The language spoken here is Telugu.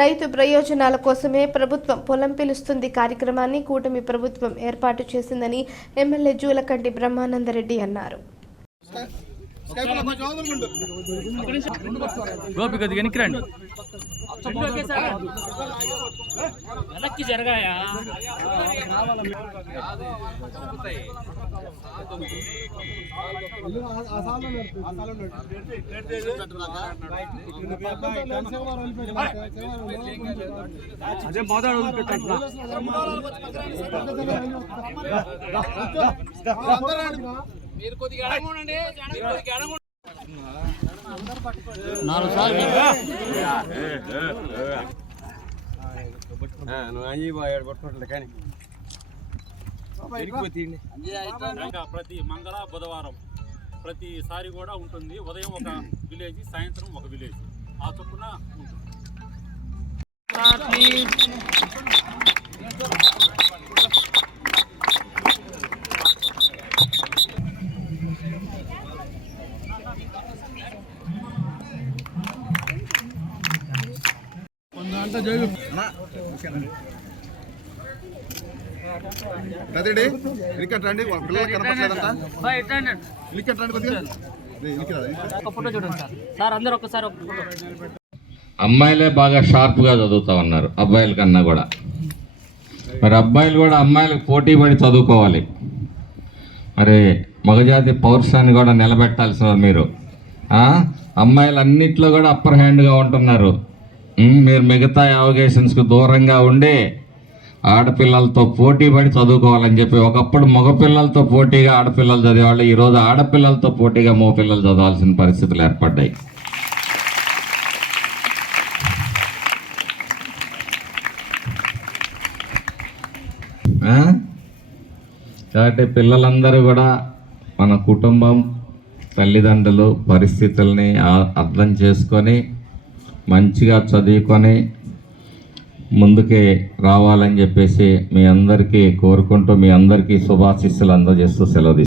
రైతు ప్రయోజనాల కోసమే ప్రభుత్వం పొలం పిలుస్తుంది. కార్యక్రమాన్ని కూటమి ప్రభుత్వం ఏర్పాటు చేసిందని ఎమ్మెల్యే జూలకంటి బ్రహ్మానందరెడ్డి అన్నారు. గోపి కొద్దిగా వెనక్కి రండి వెనక్కి జరగాయా? అదే మొదలు వదిలిపెట్టండి. మీరు కొద్దిగా అడగండి మీరు కొద్దిగా అడగండి నువ్వు అంజీ పోయాడు పట్టుకుంటుండే కానీ. ఇంకా ప్రతి మంగళ బుధవారం ప్రతిసారి కూడా ఉంటుంది. ఉదయం ఒక విలేజ్ సాయంత్రం ఒక విలేజ్. ఆ చొప్పున ఉంటుంది. రండి వాళ్ళ పిల్లలు కనపడలేదంట రండి. కొద్దిగా. అమ్మాయిలే బాగా షార్ప్గా చదువుతా ఉన్నారు అబ్బాయిల కన్నా కూడా. మరి అబ్బాయిలు కూడా అమ్మాయిలకు పోటీ పడి చదువుకోవాలి. మరి మగజాతి పౌరుషాన్ని కూడా నిలబెట్టాల్సిన మీరు. ఆ? అమ్మాయిలు అన్నిట్లో కూడా అప్పర్ హ్యాండ్గా ఉంటున్నారు. మీరు మిగతా అవగేషన్స్కి దూరంగా ఉండి ఆడపిల్లలతో పోటీ పడి చదువుకోవాలని చెప్పి ఒకప్పుడు మగపిల్లలతో పోటీగా ఆడపిల్లలు చదివేవాళ్ళు ఈరోజు ఆడపిల్లలతో పోటీగా మగపిల్లలు చదవాల్సిన పరిస్థితులు ఏర్పడ్డాయి. కాబట్టి పిల్లలందరూ కూడా మన కుటుంబం తల్లిదండ్రులు పరిస్థితుల్ని అర్థం చేసుకొని మంచిగా చదువుకొని ముందుకే రావాలని చెప్పేసి మీ అందరికీ కోరుకుంటూ మీ అందరికీ శుభాశిస్సులు అందజేస్తూ సెలవు